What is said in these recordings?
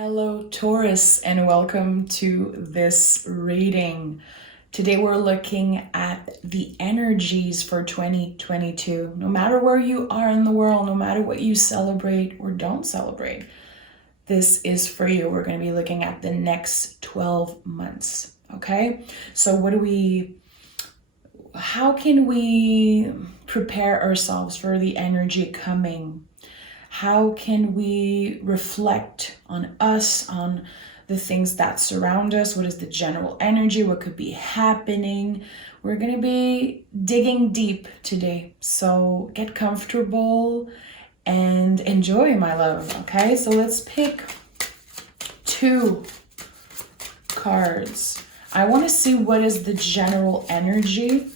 Hello Taurus, and welcome to this reading. Today we're looking at the energies for 2022. No matter where you are in the world, no matter what you celebrate or don't celebrate, this is for you. We're going to be looking at the next 12 months. Okay, so how can we prepare ourselves for the energy coming? How can we reflect on us, on the things that surround us? What is the general energy? What could be happening? We're going to be digging deep today. So get comfortable and enjoy, my love. Okay, so let's pick two cards. I want to see what is the general energy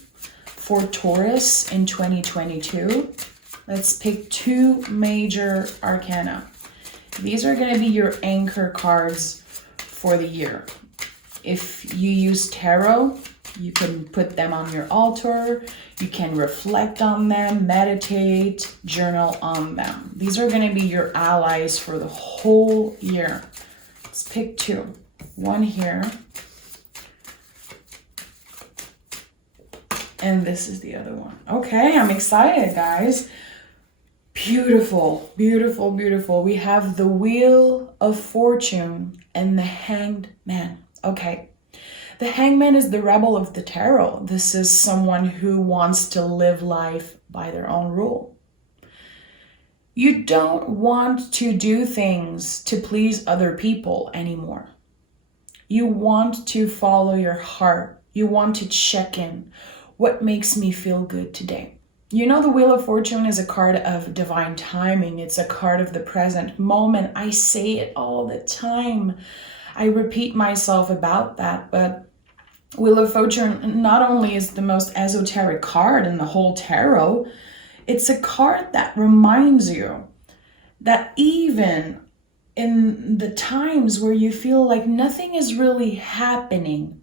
for Taurus in 2022. Let's pick two major arcana. These are going to be your anchor cards for the year. If you use tarot, you can put them on your altar. You can reflect on them, meditate, journal on them. These are going to be your allies for the whole year. Let's pick two. One here. And this is the other one. Okay, I'm excited, guys. Beautiful, beautiful, beautiful. We have the Wheel of Fortune and the Hanged Man. Okay. The Hanged Man is the rebel of the tarot. This is someone who wants to live life by their own rule. You don't want to do things to please other people anymore. You want to follow your heart. You want to check in. What makes me feel good today? You know, the Wheel of Fortune is a card of divine timing. It's a card of the present moment. I say it all the time. I repeat myself about that, but Wheel of Fortune not only is the most esoteric card in the whole tarot, it's a card that reminds you that even in the times where you feel like nothing is really happening,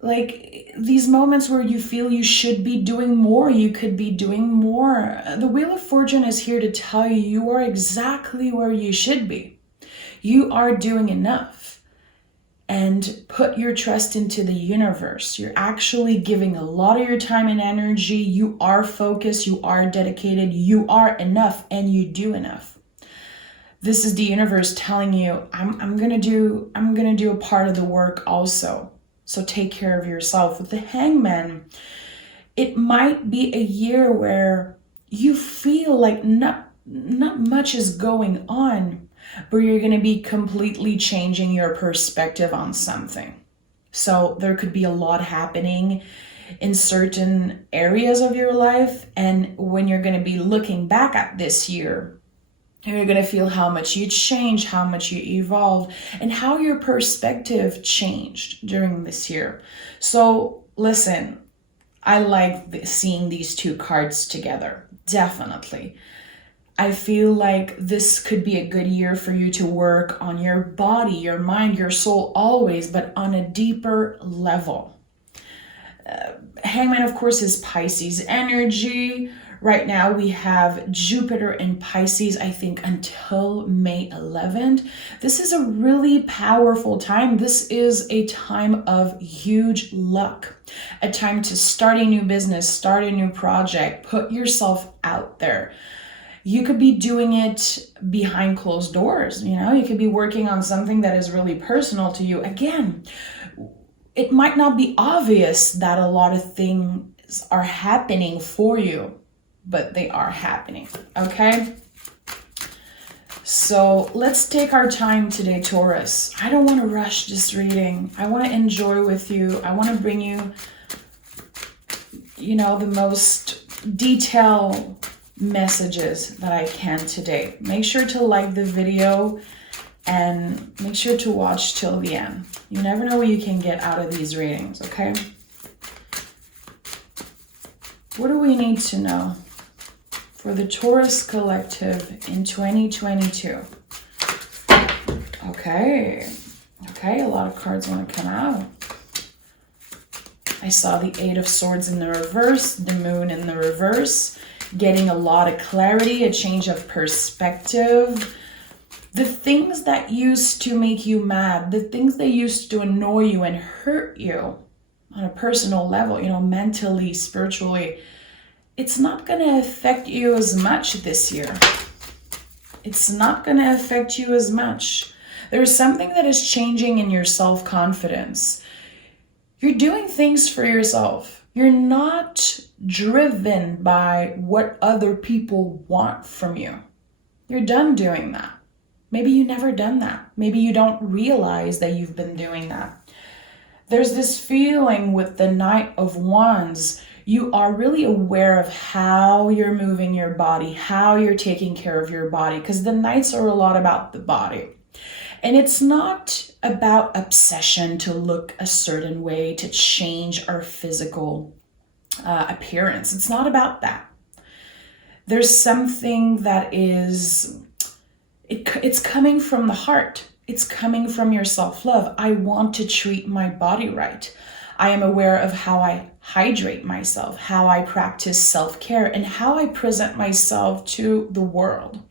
like these moments where you feel you should be doing more, you could be doing more. The Wheel of Fortune is here to tell you you are exactly where you should be. You are doing enough. And put your trust into the universe. You're actually giving a lot of your time and energy. You are focused, you are dedicated, you are enough, and you do enough. This is the universe telling you, I'm gonna do a part of the work also. So take care of yourself. With the Hangman, it might be a year where you feel like not much is going on, but you're going to be completely changing your perspective on something. So there could be a lot happening in certain areas of your life. And when you're going to be looking back at this year, you're going to feel how much you changed, how much you evolved, and how your perspective changed during this year. So listen, I like seeing these two cards together. Definitely. I feel like this could be a good year for you to work on your body, your mind, your soul always, but on a deeper level. Hangman, of course, is Pisces energy. Right now we have Jupiter in Pisces, I think, until May 11th. This is a really powerful time. This is a time of huge luck, a time to start a new business, start a new project, put yourself out there. You could be doing it behind closed doors. You know, you could be working on something that is really personal to you. Again, it might not be obvious that a lot of things are happening for you, but they are happening, okay? So let's take our time today, Taurus. I don't want to rush this reading. I want to enjoy with you. I want to bring you, the most detailed messages that I can today. Make sure to like the video and make sure to watch till the end. You never know what you can get out of these readings, okay? What do we need to know for the Taurus collective in 2022? Okay, a lot of cards want to come out. I saw the Eight of Swords in the reverse, the Moon in the reverse, getting a lot of clarity, a change of perspective. The things that used to make you mad, the things that used to annoy you and hurt you on a personal level, mentally, spiritually, it's not going to affect you as much this year. It's not going to affect you as much. There's something that is changing in your self-confidence. You're doing things for yourself. You're not driven by what other people want from you. You're done doing that. Maybe you never done that. Maybe you don't realize that you've been doing that. There's this feeling with the Knight of Wands. You are really aware of how you're moving your body, how you're taking care of your body, because the Knights are a lot about the body. And it's not about obsession to look a certain way, to change our physical appearance. It's not about that. There's something that is, it's coming from the heart. It's coming from your self-love. I want to treat my body right. I am aware of how I hydrate myself, how I practice self-care, and how I present myself to the world.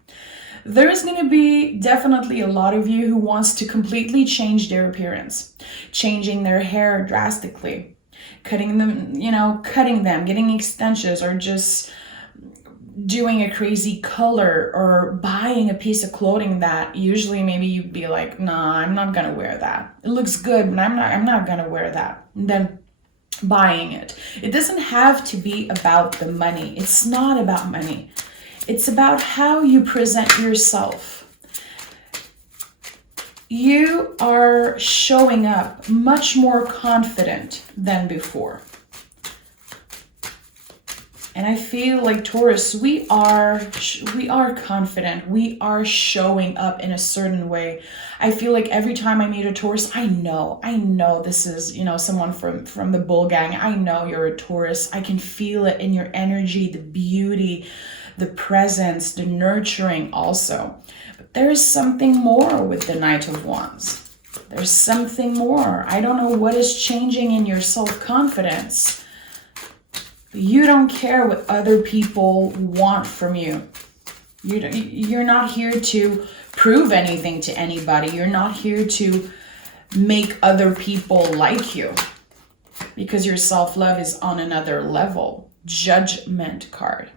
There is going to be definitely a lot of you who wants to completely change their appearance, changing their hair drastically, cutting them, getting extensions, or just doing a crazy color, or buying a piece of clothing that usually maybe you'd be like, nah, I'm not gonna wear that. It looks good, but I'm not gonna wear that. And then buying it. It doesn't have to be about the money. It's not about money. It's about how you present yourself. You are showing up much more confident than before. And I feel like, Taurus, we are confident. We are showing up in a certain way. I feel like every time I meet a Taurus, I know this is, someone from the bull gang. I know you're a Taurus. I can feel it in your energy, the beauty, the presence, the nurturing also. But there is something more with the Knight of Wands. There's something more. I don't know what is changing in your self-confidence. You don't care what other people want from you. You're not here to prove anything to anybody. You're not here to make other people like you, because your self-love is on another level. Judgment card.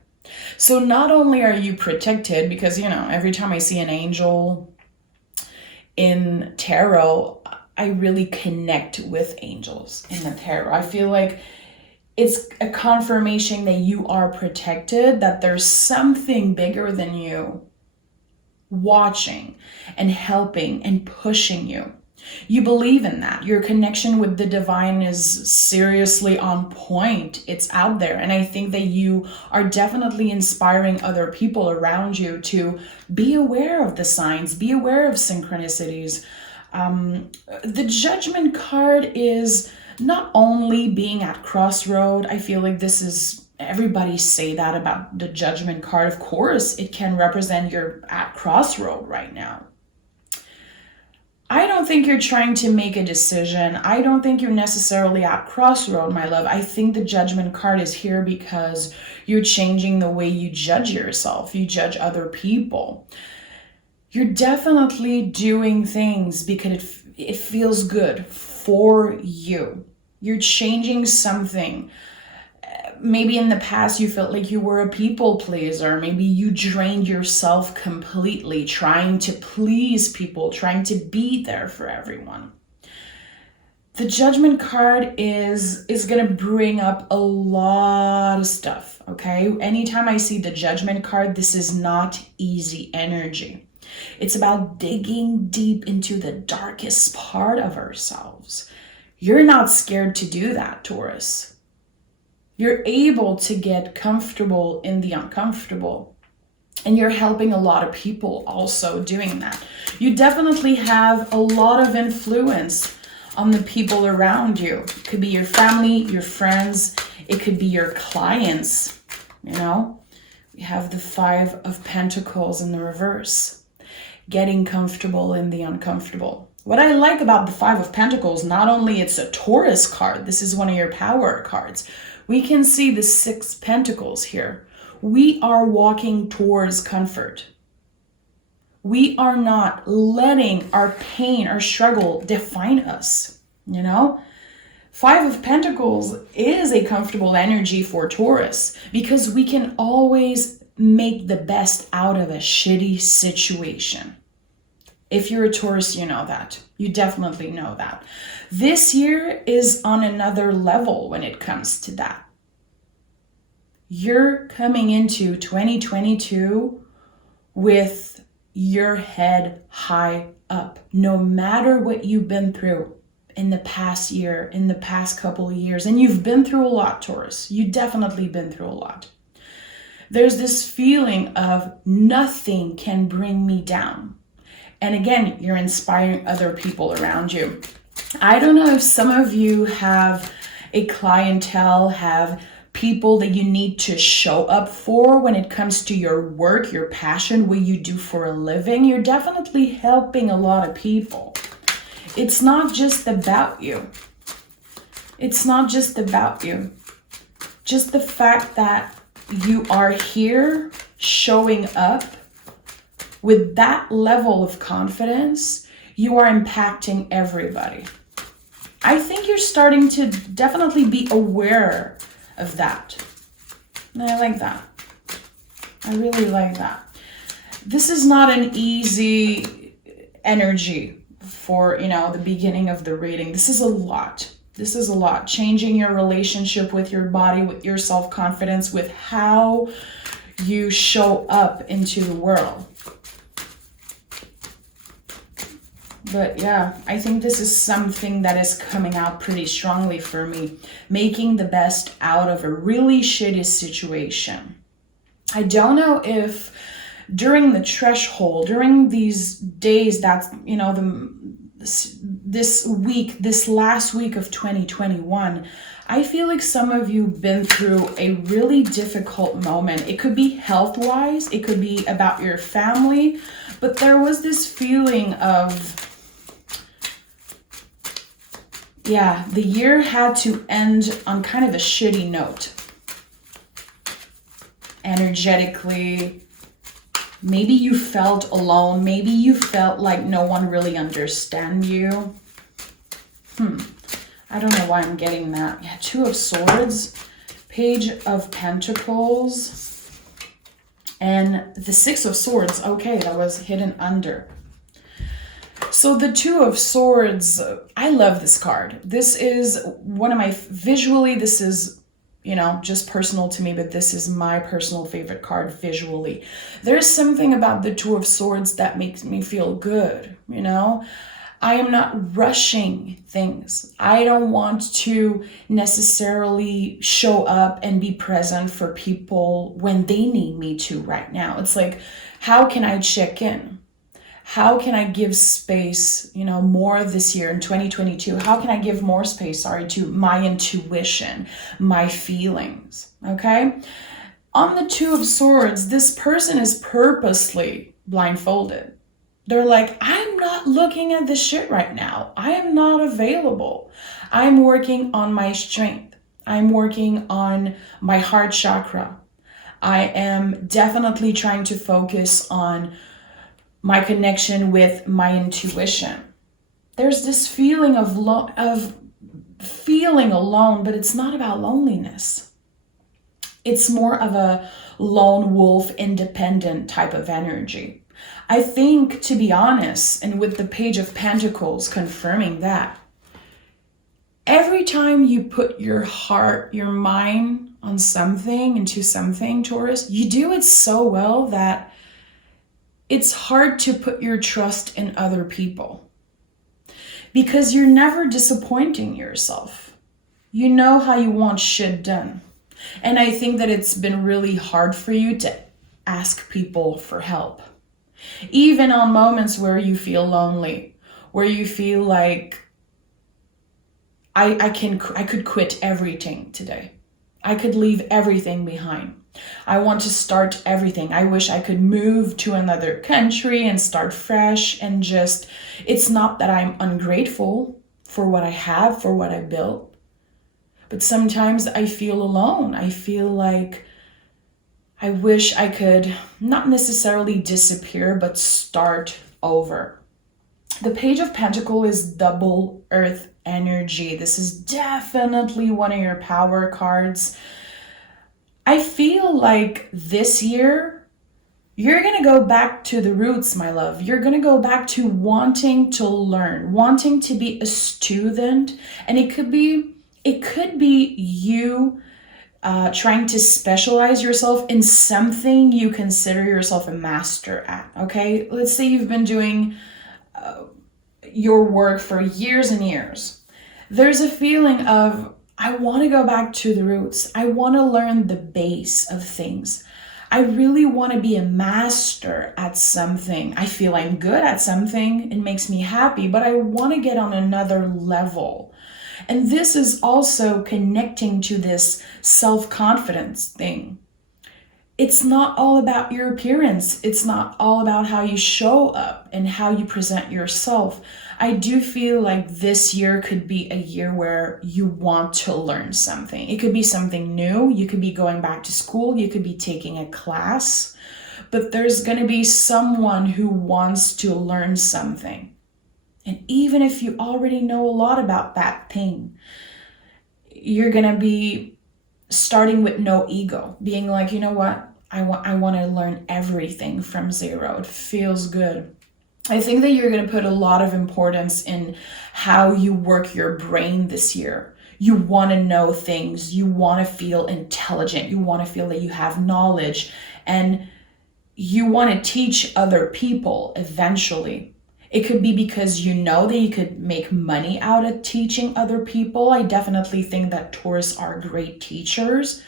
So not only are you protected, because, every time I see an angel in tarot, I really connect with angels in the tarot. I feel like it's a confirmation that you are protected, that there's something bigger than you watching and helping and pushing you. You believe in that. Your connection with the divine is seriously on point. It's out there. And I think that you are definitely inspiring other people around you to be aware of the signs, be aware of synchronicities. The Judgment card is not only being at crossroad. I feel like this is, everybody say that about the Judgment card. Of course, it can represent you're at crossroad right now. I don't think you're trying to make a decision. I don't think you're necessarily at crossroad, my love. I think the Judgment card is here because you're changing the way you judge yourself. You judge other people. You're definitely doing things because it feels good for you. You're changing something. Maybe in the past you felt like you were a people pleaser. Maybe you drained yourself completely, trying to please people, trying to be there for everyone. The Judgment card is going to bring up a lot of stuff, okay? Anytime I see the Judgment card, this is not easy energy. It's about digging deep into the darkest part of ourselves. You're not scared to do that, Taurus. You're able to get comfortable in the uncomfortable. And you're helping a lot of people also doing that. You definitely have a lot of influence on the people around you. It could be your family, your friends. It could be your clients, We have the 5 of Pentacles in the reverse. Getting comfortable in the uncomfortable. What I like about the 5 of Pentacles, not only it's a Taurus card, this is one of your power cards. We can see the 6 Pentacles here. We are walking towards comfort. We are not letting our pain, our struggle define us, you know? Five of Pentacles is a comfortable energy for Taurus because we can always make the best out of a shitty situation. If you're a Taurus, you know that. You definitely know that. This year is on another level when it comes to that. You're coming into 2022 with your head high up. No matter what you've been through in the past year, in the past couple of years, and you've been through a lot, Taurus. You definitely been through a lot. There's this feeling of nothing can bring me down. And again, you're inspiring other people around you. I don't know if some of you have a clientele, have people that you need to show up for when it comes to your work, your passion, what you do for a living. You're definitely helping a lot of people. It's not just about you. It's not just about you. Just the fact that you are here showing up with that level of confidence, you are impacting everybody. I think you're starting to definitely be aware of that. And I like that. I really like that. This is not an easy energy for, the beginning of the reading. This is a lot. This is a lot. Changing your relationship with your body, with your self-confidence, with how you show up into the world. But yeah, I think this is something that is coming out pretty strongly for me. Making the best out of a really shitty situation. I don't know if during the threshold, during these days that's, this week, this last week of 2021, I feel like some of you have been through a really difficult moment. It could be health-wise, it could be about your family, but there was this feeling of, the year had to end on kind of a shitty note. Energetically, maybe you felt alone. Maybe you felt like no one really understand you. I don't know why I'm getting that. Yeah, Two of Swords, Page of Pentacles, and the Six of Swords. Okay, that was hidden under. So the Two of Swords, I love this card. This is one of my, visually, this is, just personal to me, but this is my personal favorite card visually. There's something about the Two of Swords that makes me feel good, I am not rushing things. I don't want to necessarily show up and be present for people when they need me to right now. It's like, how can I check in? How can I give space, more this year in 2022? How can I give more space, to my intuition, my feelings, okay? On the Two of Swords, this person is purposely blindfolded. They're like, I'm not looking at this shit right now. I am not available. I'm working on my strength. I'm working on my heart chakra. I am definitely trying to focus on my connection with my intuition. There's this feeling of feeling alone, but it's not about loneliness. It's more of a lone wolf, independent type of energy. I think, to be honest, and with the Page of Pentacles confirming that, every time you put your heart, your mind on something, into something, Taurus, you do it so well that it's hard to put your trust in other people because you're never disappointing yourself. You know how you want shit done. And I think that it's been really hard for you to ask people for help. Even on moments where you feel lonely, where you feel like I could quit everything today. I could leave everything behind. I want to start everything. I wish I could move to another country and start fresh and just, it's not that I'm ungrateful for what I have, for what I built, but sometimes I feel alone. I feel like I wish I could not necessarily disappear, but start over. The Page of Pentacles is double earth energy. This is definitely one of your power cards. I feel like this year, you're going to go back to the roots, my love. You're going to go back to wanting to learn, wanting to be a student. And it could be you trying to specialize yourself in something you consider yourself a master at, okay? Let's say you've been doing your work for years and years. There's a feeling of, I want to go back to the roots. I want to learn the base of things. I really want to be a master at something. I feel I'm good at something. It makes me happy, but I want to get on another level. And this is also connecting to this self-confidence thing. It's not all about your appearance. It's not all about how you show up and how you present yourself. I do feel like this year could be a year where you want to learn something. It could be something new. You could be going back to school. You could be taking a class. But there's going to be someone who wants to learn something. And even if you already know a lot about that thing, you're going to be starting with no ego, being like, you know what? I want to learn everything from zero. It feels good. I think that you're going to put a lot of importance in how you work your brain this year. You want to know things. You want to feel intelligent. You want to feel that you have knowledge. And you want to teach other people eventually. It could be because you know that you could make money out of teaching other people. I definitely think that Taurus are great teachers.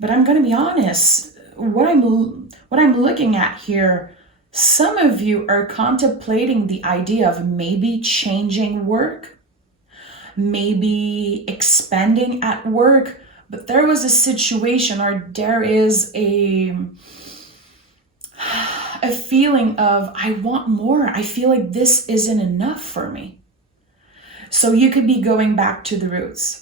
But I'm going to be honest, what I'm looking at here, some of you are contemplating the idea of maybe changing work, maybe expanding at work, but there was a situation or there is a feeling of, I want more. I feel like this isn't enough for me. So you could be going back to the roots.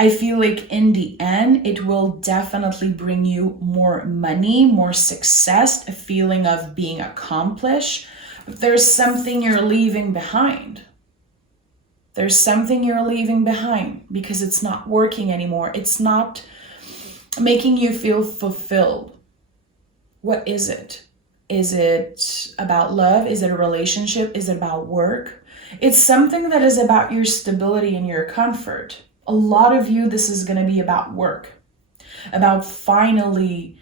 I feel like in the end, it will definitely bring you more money, more success, a feeling of being accomplished. But there's something you're leaving behind. There's something you're leaving behind because it's not working anymore. It's not making you feel fulfilled. What is it? Is it about love? Is it a relationship? Is it about work? It's something that is about your stability and your comfort. A lot of you, this is going to be about work, about finally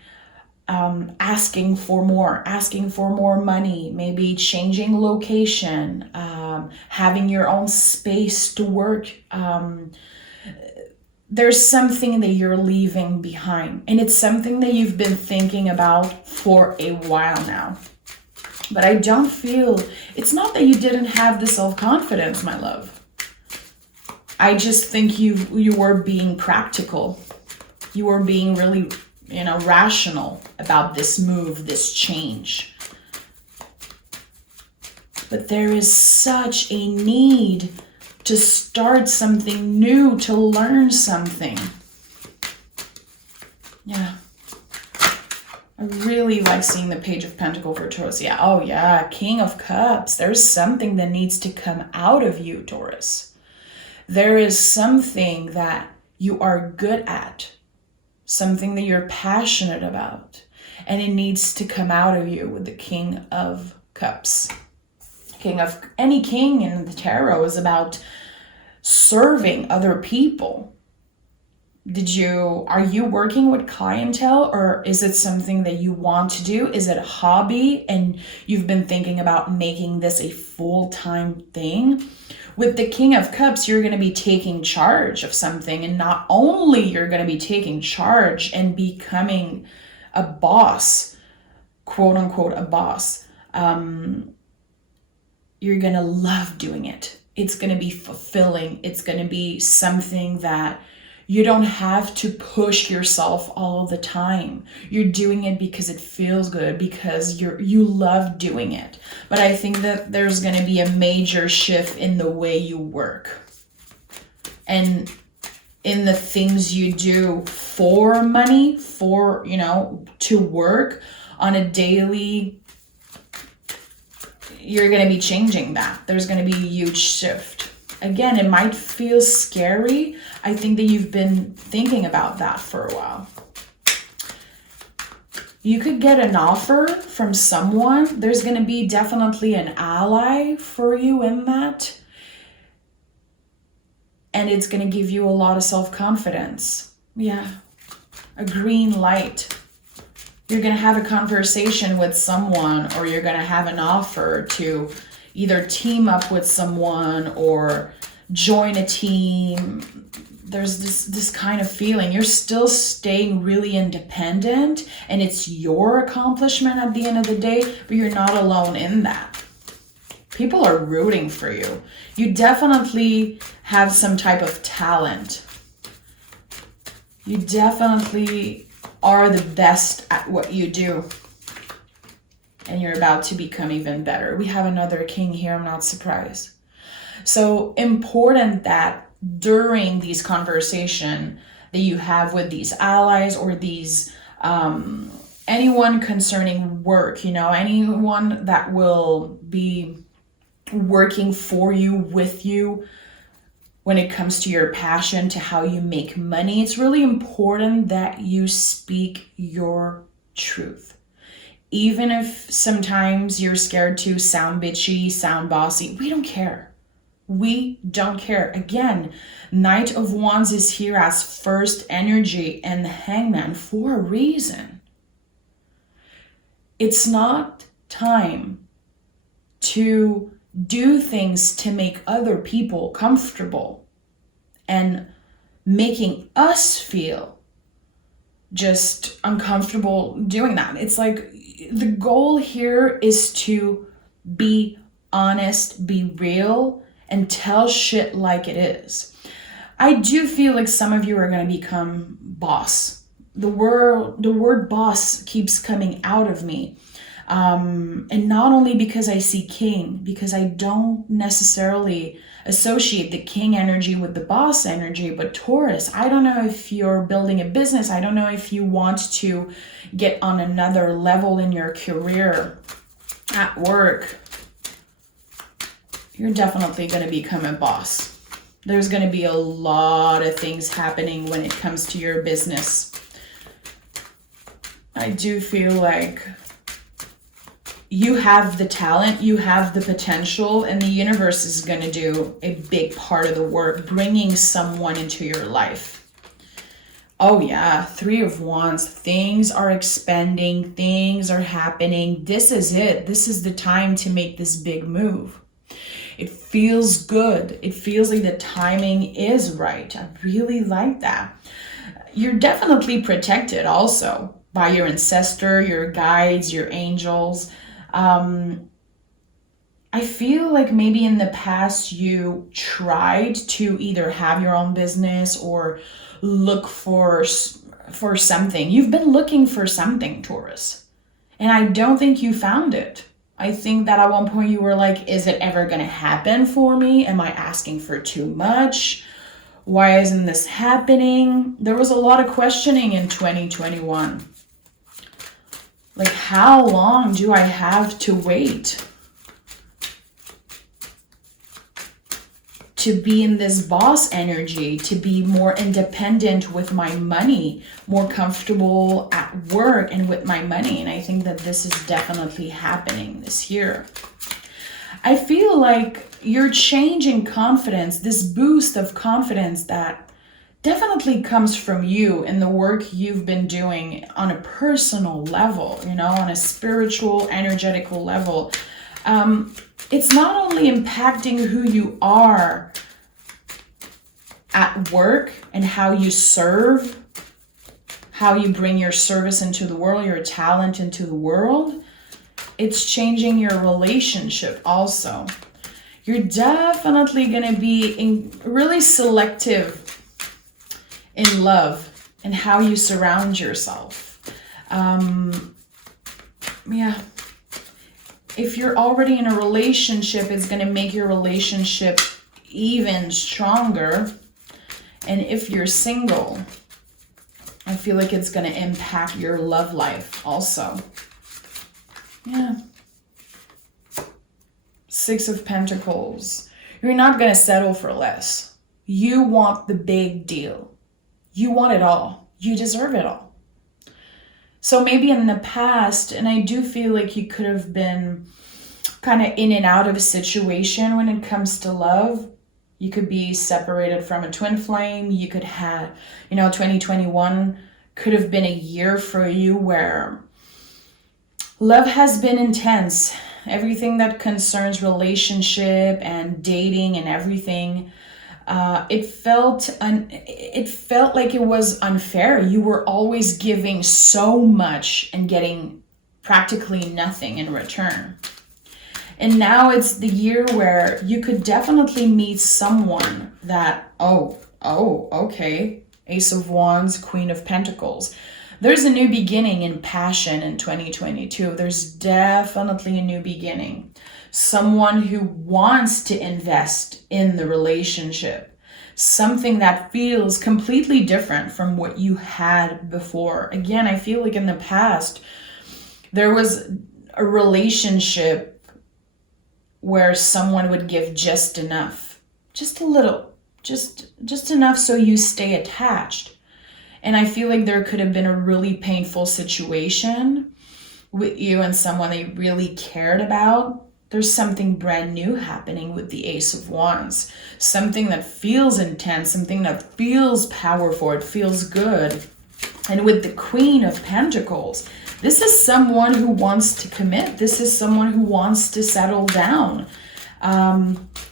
asking for more money, maybe changing location, having your own space to work. There's something that you're leaving behind, and it's something that you've been thinking about for a while now. But I don't feel, it's not that you didn't have the self-confidence, my love. I just think you were being practical. You were being really, rational about this move, this change. But there is such a need to start something new, to learn something. Yeah. I really like seeing the Page of Pentacles for Taurus. Yeah, oh yeah, King of Cups. There's something that needs to come out of you, Taurus. There is something that you are good at, something that you're passionate about, and it needs to come out of you with the King of Cups. Any king in the tarot is about serving other people. Are you working with clientele, or is it something that you want to do? Is it a hobby and you've been thinking about making this a full-time thing? With the King of Cups, you're going to be taking charge of something, and not only you're going to be taking charge and becoming a boss, quote unquote, a boss, you're going to love doing it. It's going to be fulfilling. It's going to be something that you don't have to push yourself all the time. You're doing it because it feels good, because you love doing it. But I think that there's going to be a major shift in the way you work. And in the things you do for money, for, to work on a daily, you're going to be changing that. There's going to be a huge shift. Again, it might feel scary. I think that you've been thinking about that for a while. You could get an offer from someone. There's going to be definitely an ally for you in that. And it's going to give you a lot of self-confidence. Yeah. A green light. You're going to have a conversation with someone, or you're going to have an offer to either team up with someone or join a team. There's this kind of feeling. You're still staying really independent, and it's your accomplishment at the end of the day, but you're not alone in that. People are rooting for you. You definitely have some type of talent. You definitely are the best at what you do. And you're about to become even better. We have another king here. I'm not surprised. So important that during these conversations that you have with these allies or these anyone concerning work, anyone that will be working for you, with you, when it comes to your passion, to how you make money, it's really important that you speak your truth. Even if sometimes you're scared to sound bitchy, sound bossy, we don't care. We don't care. Again, Knight of Wands is here as first energy and the Hangman for a reason. It's not time to do things to make other people comfortable and making us feel just uncomfortable doing that. It's like the goal here is to be honest, be real, and tell shit like it is. I do feel like some of you are going to become boss. The word boss keeps coming out of me. And not only because I see king, because I don't necessarily associate the king energy with the boss energy, but Taurus, I don't know if you're building a business. I don't know if you want to get on another level in your career, at work. You're definitely going to become a boss. There's going to be a lot of things happening when it comes to your business. I do feel like you have the talent, you have the potential, and the universe is going to do a big part of the work, bringing someone into your life. Oh yeah, Three of Wands. Things are expanding, things are happening. This is it. This is the time to make this big move. It feels good. It feels like the timing is right. I really like that. You're definitely protected also by your ancestor, your guides, your angels. I feel like maybe in the past you tried to either have your own business or look for something. You've been looking for something, Taurus, and I don't think you found it. I think that at one point you were like, is it ever going to happen for me? Am I asking for too much? Why isn't this happening? There was a lot of questioning in 2021. Like, how long do I have to wait to be in this boss energy, to be more independent with my money, more comfortable at work and with my money? And I think that this is definitely happening this year. I feel like you're changing confidence, this boost of confidence that definitely comes from you and the work you've been doing on a personal level, on a spiritual, energetical level. It's not only impacting who you are at work and how you serve, how you bring your service into the world, your talent into the world. It's changing your relationship also. You're definitely going to be really selective in love and how you surround yourself. If you're already in a relationship, it's going to make your relationship even stronger. And if you're single, I feel like it's going to impact your love life also. Yeah. 6 of Pentacles. You're not going to settle for less. You want the big deal. You want it all. You deserve it all. So maybe in the past, and I do feel like you could have been kind of in and out of a situation when it comes to love. You could be separated from a twin flame. You could have, 2021 could have been a year for you where love has been intense. Everything that concerns relationship and dating and everything, it felt like it was unfair. You were always giving so much and getting practically nothing in return. And now it's the year where you could definitely meet someone that, okay, Ace of Wands, Queen of Pentacles. There's a new beginning in passion in 2022. There's definitely a new beginning. Someone who wants to invest in the relationship. Something that feels completely different from what you had before. Again, I feel like in the past, there was a relationship where someone would give just enough. Just a little. Just enough so you stay attached. And I feel like there could have been a really painful situation with you and someone they really cared about. There's something brand new happening with the Ace of Wands. Something that feels intense, something that feels powerful, it feels good. And with the Queen of Pentacles, this is someone who wants to commit. This is someone who wants to settle down.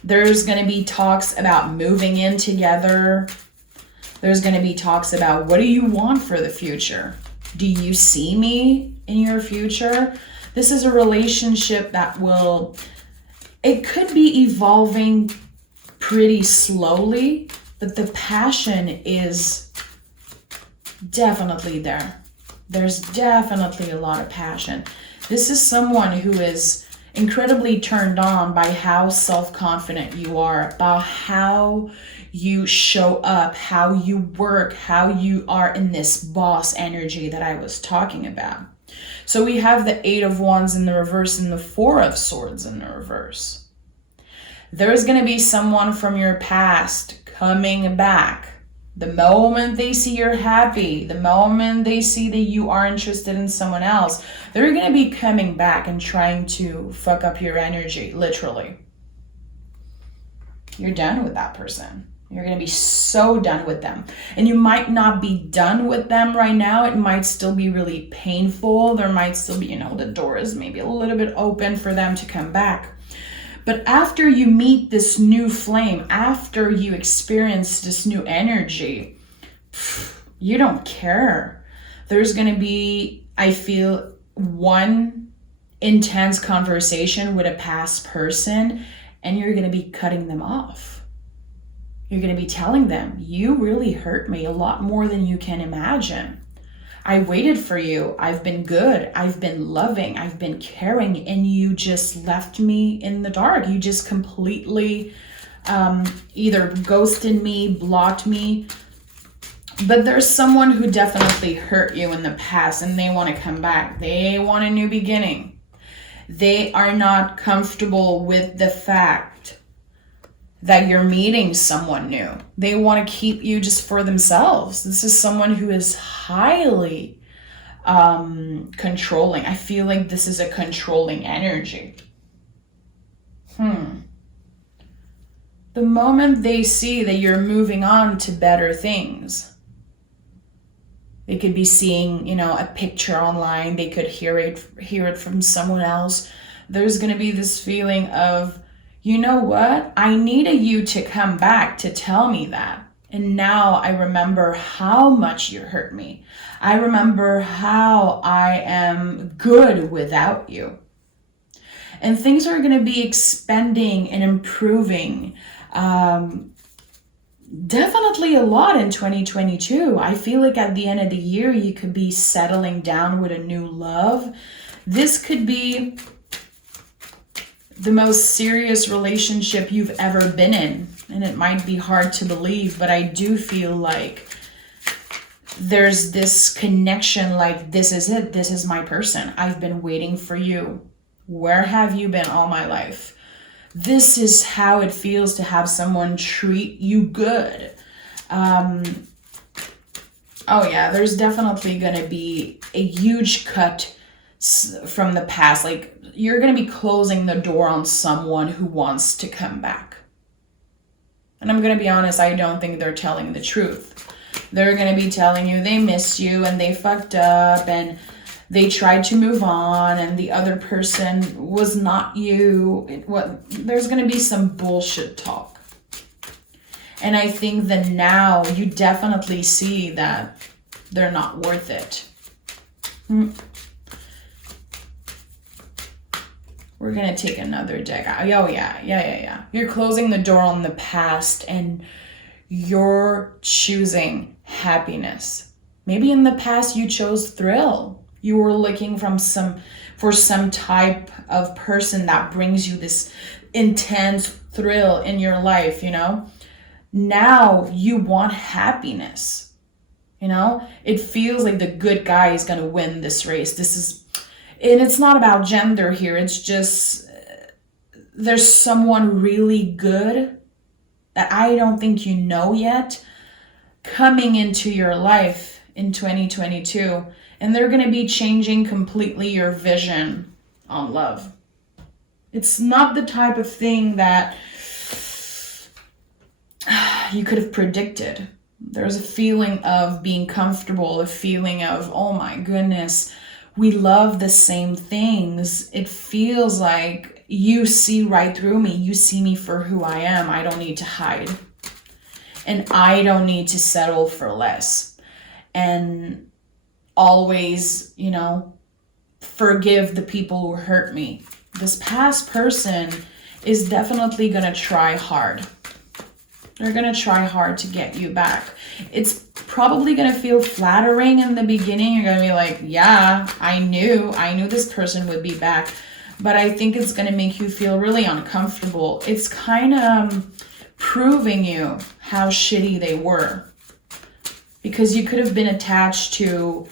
There's going to be talks about moving in together. There's going to be talks about, what do you want for the future? Do you see me in your future? This is a relationship that it could be evolving pretty slowly, but the passion is definitely there. There's definitely a lot of passion. This is someone who is incredibly turned on by how self-confident you are, about how you show up, how you work, how you are in this boss energy that I was talking about. So we have the 8 of Wands in the reverse and the 4 of Swords in the reverse. There's going to be someone from your past coming back. The moment they see you're happy, the moment they see that you are interested in someone else, they're going to be coming back and trying to fuck up your energy, literally. You're done with that person. You're going to be so done with them. And you might not be done with them right now. It might still be really painful. There might still be, the door is maybe a little bit open for them to come back. But after you meet this new flame, after you experience this new energy, you don't care. There's going to be, I feel, one intense conversation with a past person, and you're going to be cutting them off. You're going to be telling them, you really hurt me a lot more than you can imagine. I waited for you. I've been good. I've been loving. I've been caring. And you just left me in the dark. You just completely either ghosted me, blocked me. But there's someone who definitely hurt you in the past and they want to come back. They want a new beginning. They are not comfortable with the fact that you're meeting someone new. They want to keep you just for themselves. This is someone who is highly controlling. I feel like this is a controlling energy. The moment they see that you're moving on to better things, they could be seeing, a picture online. They could hear it from someone else. There's going to be this feeling of, you know what? I needed you to come back to tell me that. And now I remember how much you hurt me. I remember how I am good without you. And things are going to be expanding and improving. Definitely a lot in 2022. I feel like at the end of the year, you could be settling down with a new love. This could be the most serious relationship you've ever been in. And it might be hard to believe, but I do feel like there's this connection, like, this is it. This is my person. I've been waiting for you. Where have you been all my life? This is how it feels to have someone treat you good. Oh yeah, there's definitely going to be a huge cut from the past. Like, you're going to be closing the door on someone who wants to come back. And I'm going to be honest, I don't think they're telling the truth. They're going to be telling you they miss you and they fucked up and they tried to move on and the other person was not you. There's going to be some bullshit talk. And I think that now you definitely see that they're not worth it. We're going to take another deck. Oh, yeah. You're closing the door on the past and you're choosing happiness. Maybe in the past you chose thrill. You were looking for some type of person that brings you this intense thrill in your life, you know? Now you want happiness, you know? It feels like the good guy is going to win this race. And it's not about gender here. It's just, there's someone really good that I don't think you know yet coming into your life in 2022. And they're going to be changing completely your vision on love. It's not the type of thing that you could have predicted. There's a feeling of being comfortable, a feeling of, oh my goodness, we love the same things. It feels like you see right through me. You see me for who I am. I don't need to hide. And I don't need to settle for less. And always, you know, forgive the people who hurt me. This past person is definitely going to try hard. They're going to try hard to get you back. It's probably going to feel flattering in the beginning. You're going to be like, yeah, I knew this person would be back. But I think it's going to make you feel really uncomfortable. It's kind of proving you how shitty they were. Because you could have been attached to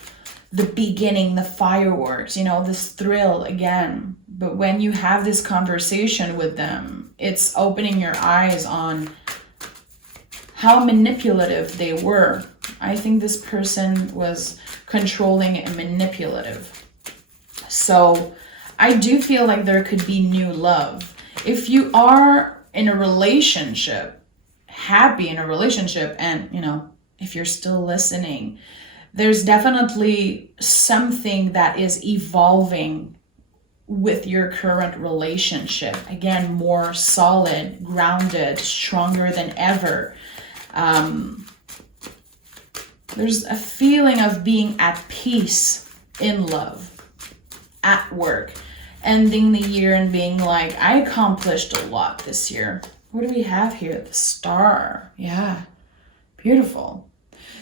the beginning, the fireworks, you know, this thrill again. But when you have this conversation with them, it's opening your eyes on how manipulative they were. I think this person was controlling and manipulative. So I do feel like there could be new love. If you are in a relationship, happy in a relationship, and, you know, if you're still listening, there's definitely something that is evolving with your current relationship. Again, more solid, grounded, stronger than ever. There's a feeling of being at peace in love, at work, ending the year and being like, I accomplished a lot this year. What do we have here? The star. Yeah, beautiful.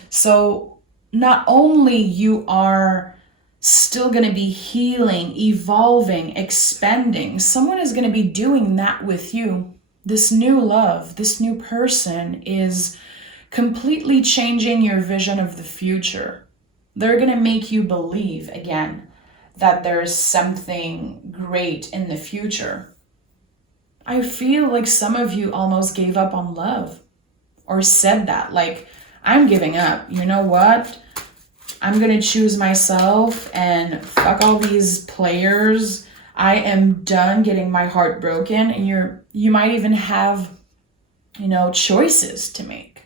So not only you are still going to be healing, evolving, expanding, someone is going to be doing that with you. This new love, this new person is completely changing your vision of the future. They're going to make you believe again that there's something great in the future. I feel like some of you almost gave up on love or said that, like, I'm giving up. You know what? I'm going to choose myself and fuck all these players. I am done getting my heart broken. And you might even have, you know, choices to make.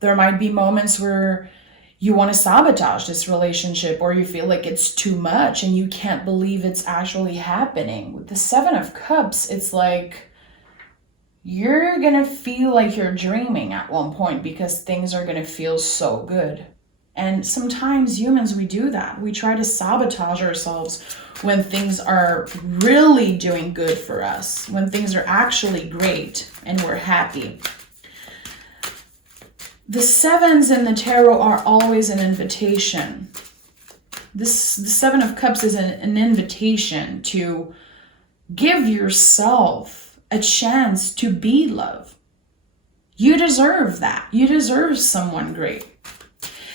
There might be moments where you want to sabotage this relationship or you feel like it's too much and you can't believe it's actually happening. With the 7 of Cups, it's like you're going to feel like you're dreaming at one point because things are going to feel so good. And sometimes humans, we do that. We try to sabotage ourselves when things are really doing good for us, when things are actually great and we're happy. The 7s in the tarot are always an invitation. The 7 of Cups is an invitation to Give yourself a chance to be love. You deserve that. You deserve someone great.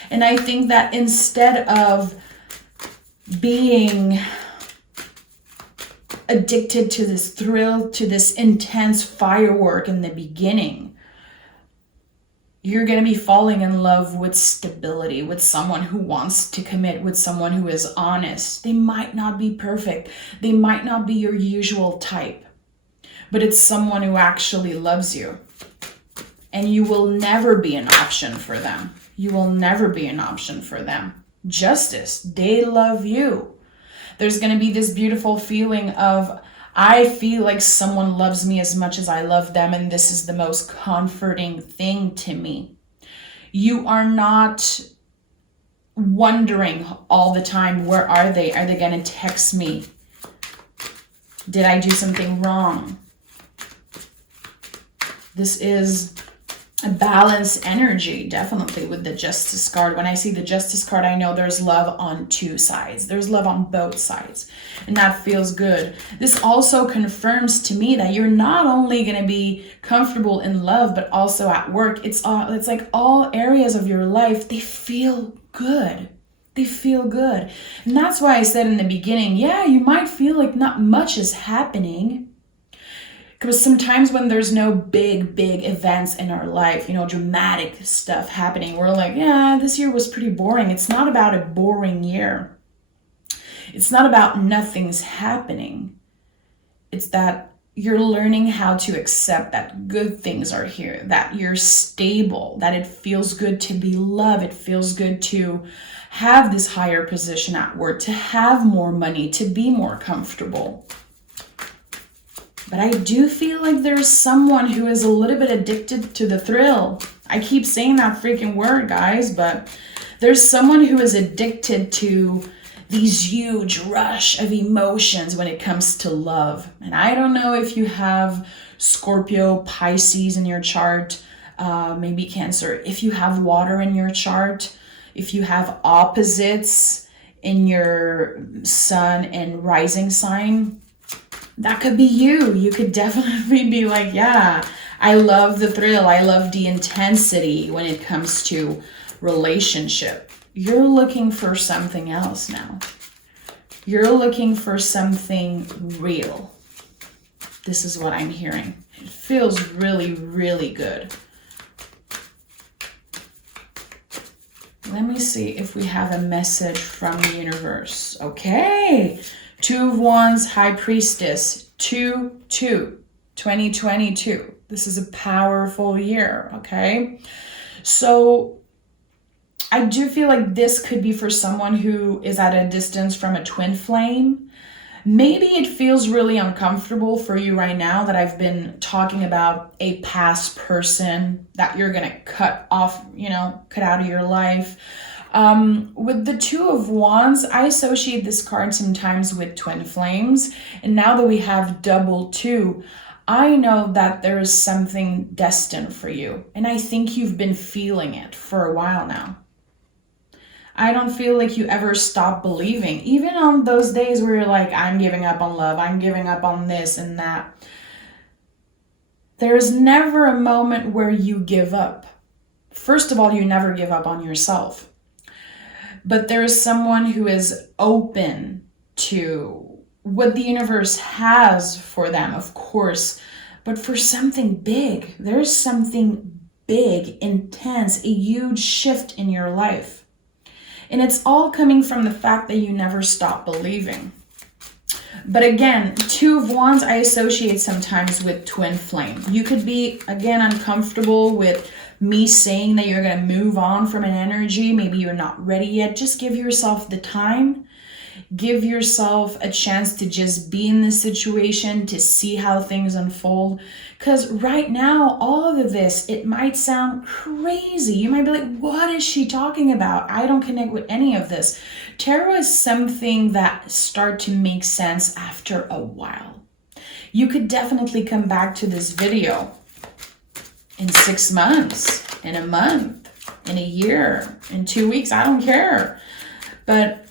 And I think that instead of being addicted to this thrill, to this intense firework in the beginning, you're going to be falling in love with stability, with someone who wants to commit, with someone who is honest. They might not be perfect. They might not be your usual type, but it's someone who actually loves you. And you will never be an option for them. You will never be an option for them. Justice, they love you. There's going to be this beautiful feeling of, I feel like someone loves me as much as I love them, and this is the most comforting thing to me. You are not wondering all the time, where are they? Are they going to text me? Did I do something wrong? This is a balanced energy, definitely, with the Justice card. When I see the Justice card, I know there's love on two sides. There's love on both sides, and that feels good. This also confirms to me that you're not only going to be comfortable in love, but also at work. It's like all areas of your life, they feel good. They feel good. And that's why I said in the beginning, yeah, you might feel like not much is happening. Because sometimes when there's no big events in our life, dramatic stuff happening, we're like, yeah, this year was pretty boring. It's not about a boring year. It's not about nothing's happening. It's that you're learning how to accept that good things are here, that you're stable, that it feels good to be loved. It feels good to have this higher position at work, to have more money, to be more comfortable. But I do feel like there's someone who is a little bit addicted to the thrill. I keep saying that freaking word, guys, but there's someone who is addicted to these huge rush of emotions when it comes to love. And I don't know if you have Scorpio, Pisces in your chart, maybe Cancer. If you have water in your chart, if you have opposites in your sun and rising sign, that could be you. You could definitely be like, yeah, I love the thrill. I love the intensity when it comes to relationship. You're looking for something else now. You're looking for something real. This is what I'm hearing. It feels really, really good. Let me see if we have a message from the universe. Okay. 2 of Wands, High Priestess, 2022. This is a powerful year, okay? So I do feel like this could be for someone who is at a distance from a twin flame. Maybe it feels really uncomfortable for you right now that I've been talking about a past person that you're going to cut off, cut out of your life. With the 2 of Wands, I associate this card sometimes with twin flames. And now that we have double 2, I know that there is something destined for you. And I think you've been feeling it for a while now. I don't feel like you ever stop believing. Even on those days where you're like, I'm giving up on love, I'm giving up on this and that. There's never a moment where you give up. First of all, you never give up on yourself. But there is someone who is open to what the universe has for them, of course, but for something big. There's something big, intense, a huge shift in your life. And it's all coming from the fact that you never stop believing. But again, 2 of Wands I associate sometimes with twin flame. You could be, again, uncomfortable with me saying that you're going to move on from an energy. Maybe you're not ready yet. Just give yourself the time. Give yourself a chance to just be in this situation, to see how things unfold. Because right now, all of this, it might sound crazy. You might be like, what is she talking about? I don't connect with any of this. Tarot is something that starts to make sense after a while. You could definitely come back to this video in 6 months, in a month, in a year, in 2 weeks, I don't care. But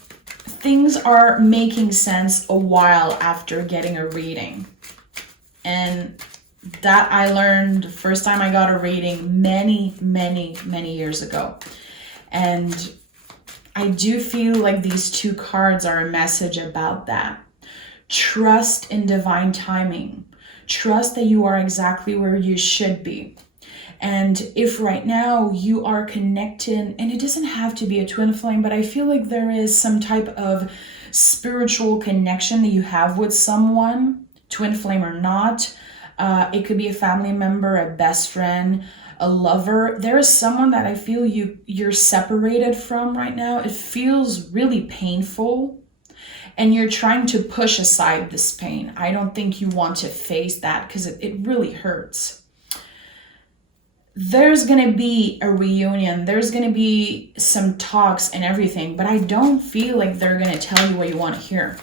things are making sense a while after getting a reading. And that I learned the first time I got a reading many years ago. And I do feel like these two cards are a message about that. Trust in divine timing. Trust that you are exactly where you should be. And if right now you are connected, and it doesn't have to be a twin flame, but I feel like there is some type of spiritual connection that you have with someone, twin flame or not. It could be a family member, a best friend, a lover. There is someone that I feel you're separated from right now. It feels really painful, and you're trying to push aside this pain. I don't think you want to face that because it really hurts. There's going to be a reunion. There's going to be some talks and everything, but I don't feel like they're going to tell you what you want to hear.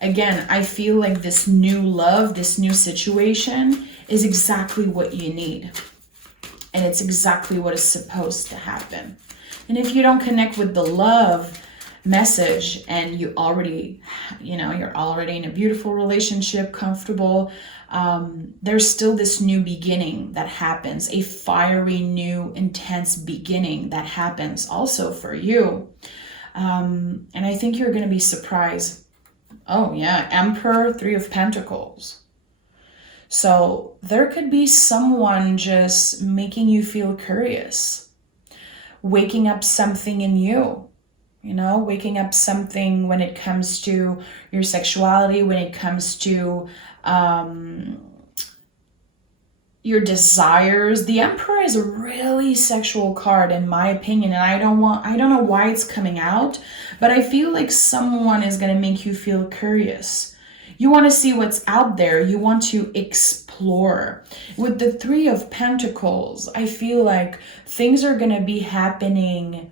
Again, I feel like this new love, this new situation is exactly what you need. And it's exactly what is supposed to happen. And if you don't connect with the love message and you're already in a beautiful relationship, comfortable, there's still this new beginning that happens, a fiery, new, intense beginning that happens also for you. And I think you're going to be surprised. Oh yeah, Emperor, 3 of Pentacles. So there could be someone just making you feel curious, waking up something in you, waking up something when it comes to your sexuality, when it comes to your desires. The Emperor is a really sexual card in my opinion, and I don't know why it's coming out, but I feel like someone is going to make you feel curious. You want to see what's out there. You want to explore. With the 3 of Pentacles, I feel like things are going to be happening.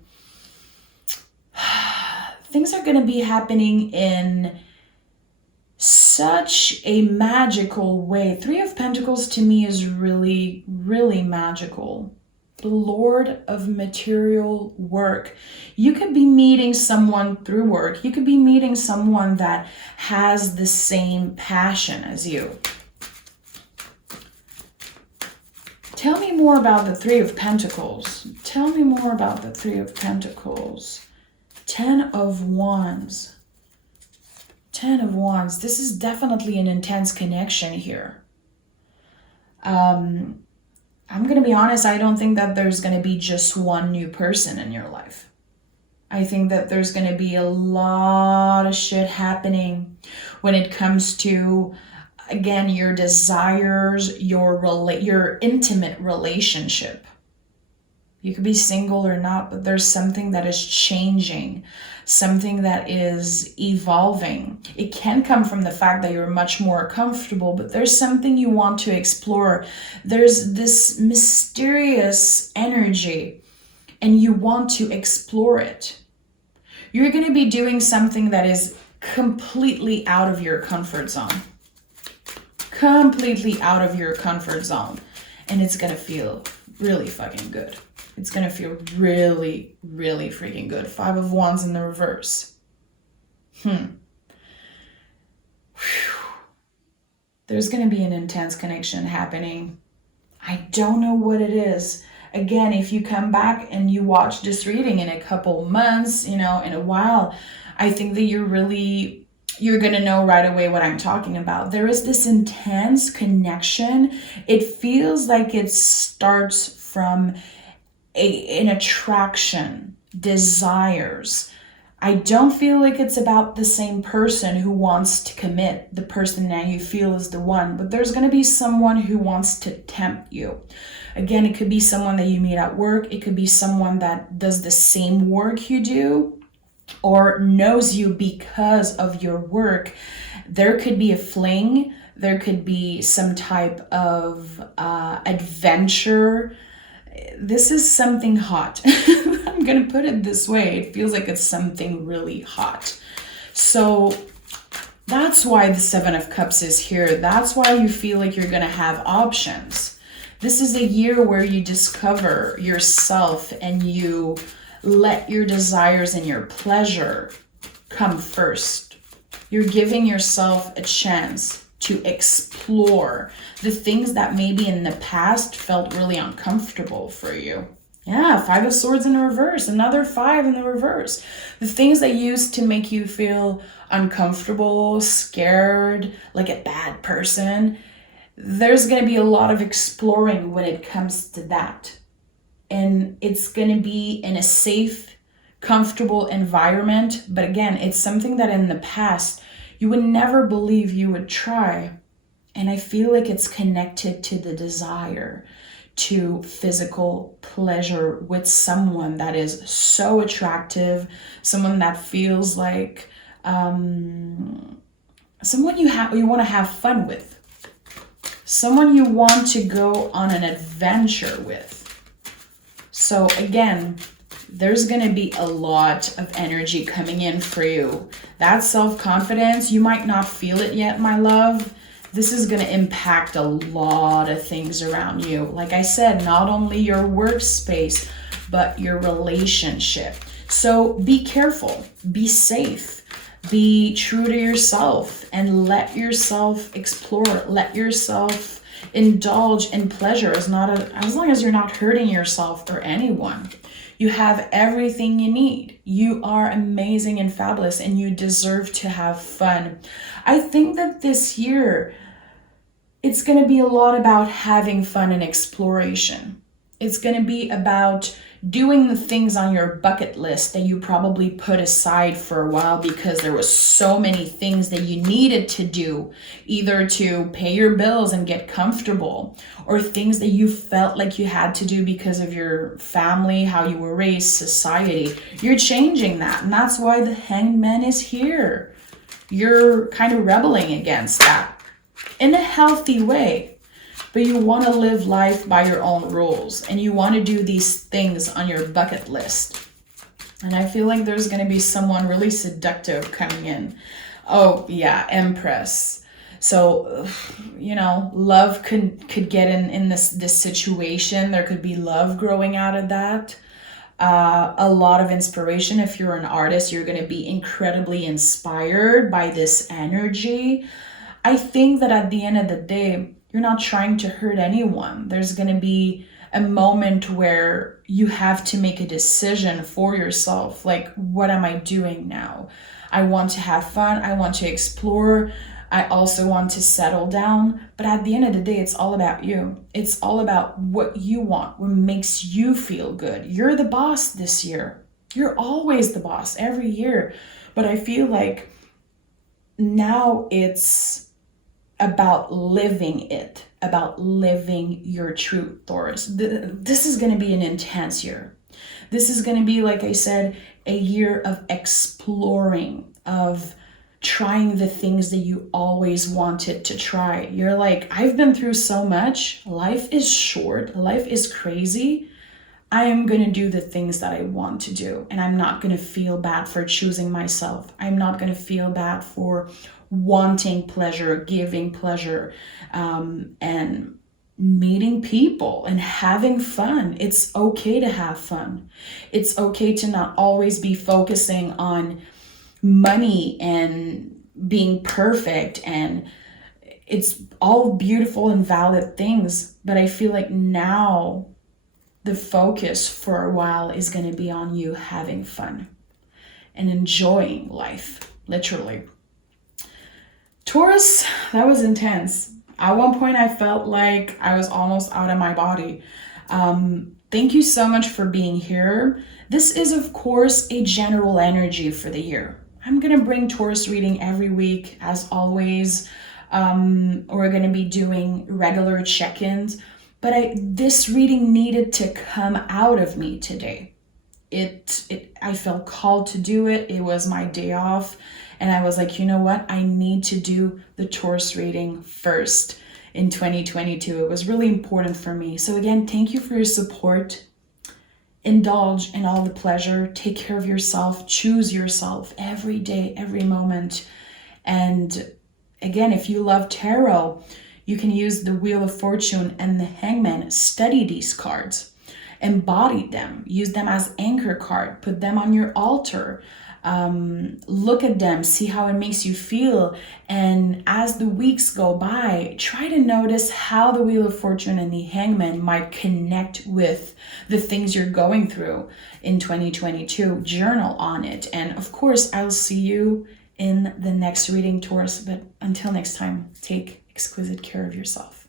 Things are going to be happening in such a magical way. 3 of Pentacles to me is really, really magical. The Lord of material work. You could be meeting someone through work. You could be meeting someone that has the same passion as you. Tell me more about the 3 of Pentacles. Tell me more about the 3 of Pentacles. 10 of Wands. 10 of Wands. This is definitely an intense connection here. I'm going to be honest, I don't think that there's going to be just one new person in your life. I think that there's going to be a lot of shit happening when it comes to, again, your desires, your intimate relationship. You could be single or not, but there's something that is changing, something that is evolving. It can come from the fact that you're much more comfortable, but there's something you want to explore. There's this mysterious energy, and you want to explore it. You're going to be doing something that is completely out of your comfort zone. Completely out of your comfort zone. And it's going to feel really fucking good. It's going to feel really, really freaking good. 5 of Wands in the reverse. There's going to be an intense connection happening. I don't know what it is. Again, if you come back and you watch this reading in a couple months, in a while, I think that you're going to know right away what I'm talking about. There is this intense connection. It feels like it starts from an attraction, desires. I don't feel like it's about the same person who wants to commit, the person that you feel is the one, but there's going to be someone who wants to tempt you. Again, it could be someone that you meet at work. It could be someone that does the same work you do or knows you because of your work. There could be a fling. There could be some type of adventure. This is something hot. I'm going to put it this way. It feels like it's something really hot. So that's why the 7 of Cups is here. That's why you feel like you're going to have options. This is a year where you discover yourself and you let your desires and your pleasure come first. You're giving yourself a chance to explore the things that maybe in the past felt really uncomfortable for you. Yeah, 5 of Swords in the reverse, another 5 in the reverse. The things that used to make you feel uncomfortable, scared, like a bad person, there's going to be a lot of exploring when it comes to that. And it's going to be in a safe, comfortable environment. But again, it's something that in the past you would never believe you would try. And I feel like it's connected to the desire to physical pleasure with someone that is so attractive, someone that feels like someone you want to have fun with, someone you want to go on an adventure with. So again, there's going to be a lot of energy coming in for you. That self-confidence, you might not feel it yet, my love. This is going to impact a lot of things around you. Like I said, not only your workspace, but your relationship. So be careful, be safe, be true to yourself, and let yourself explore, let yourself indulge in pleasure as long as you're not hurting yourself or anyone. You have everything you need. You are amazing and fabulous, and you deserve to have fun. I think that this year, it's going to be a lot about having fun and exploration. It's going to be about doing the things on your bucket list that you probably put aside for a while because there was so many things that you needed to do, either to pay your bills and get comfortable, or things that you felt like you had to do because of your family, how you were raised, society. You're changing that, and that's why the Hanged Man is here. You're kind of rebelling against that in a healthy way. But you want to live life by your own rules, and you want to do these things on your bucket list. And I feel like there's going to be someone really seductive coming in. Oh yeah, Empress. So, love could get in this situation. There could be love growing out of that. A lot of inspiration. If you're an artist, you're going to be incredibly inspired by this energy. I think that at the end of the day, you're not trying to hurt anyone. There's going to be a moment where you have to make a decision for yourself. Like, what am I doing now? I want to have fun. I want to explore. I also want to settle down. But at the end of the day, it's all about you. It's all about what you want, what makes you feel good. You're the boss this year. You're always the boss every year. But I feel like now it's about living it, about living your truth, Taurus. This is going to be an intense year. This is going to be, like I said, a year of exploring, of trying the things that you always wanted to try. You're like, I've been through so much. Life is short. Life is crazy. I am going to do the things that I want to do, and I'm not going to feel bad for choosing myself. I'm not going to feel bad for wanting pleasure, giving pleasure, and meeting people and having fun. It's okay to have fun. It's okay to not always be focusing on money and being perfect, and it's all beautiful and valid things. But I feel like now the focus for a while is going to be on you having fun and enjoying life, literally. Taurus, that was intense. At one point, I felt like I was almost out of my body. Thank you so much for being here. This is, of course, a general energy for the year. I'm going to bring Taurus reading every week, as always. We're going to be doing regular check-ins. But this reading needed to come out of me today. I felt called to do it. It was my day off. And I was like, you know what? I need to do the Taurus reading first in 2022. It was really important for me. So again, thank you for your support. Indulge in all the pleasure. Take care of yourself. Choose yourself every day, every moment. And again, if you love tarot, you can use the Wheel of Fortune and the Hangman. Study these cards. Embody them. Use them as anchor card. Put them on your altar. Look at them, see how it makes you feel. And as the weeks go by, try to notice how the Wheel of Fortune and the Hangman might connect with the things you're going through in 2022. Journal on it. And of course, I'll see you in the next reading, Taurus. But until next time, take exquisite care of yourself.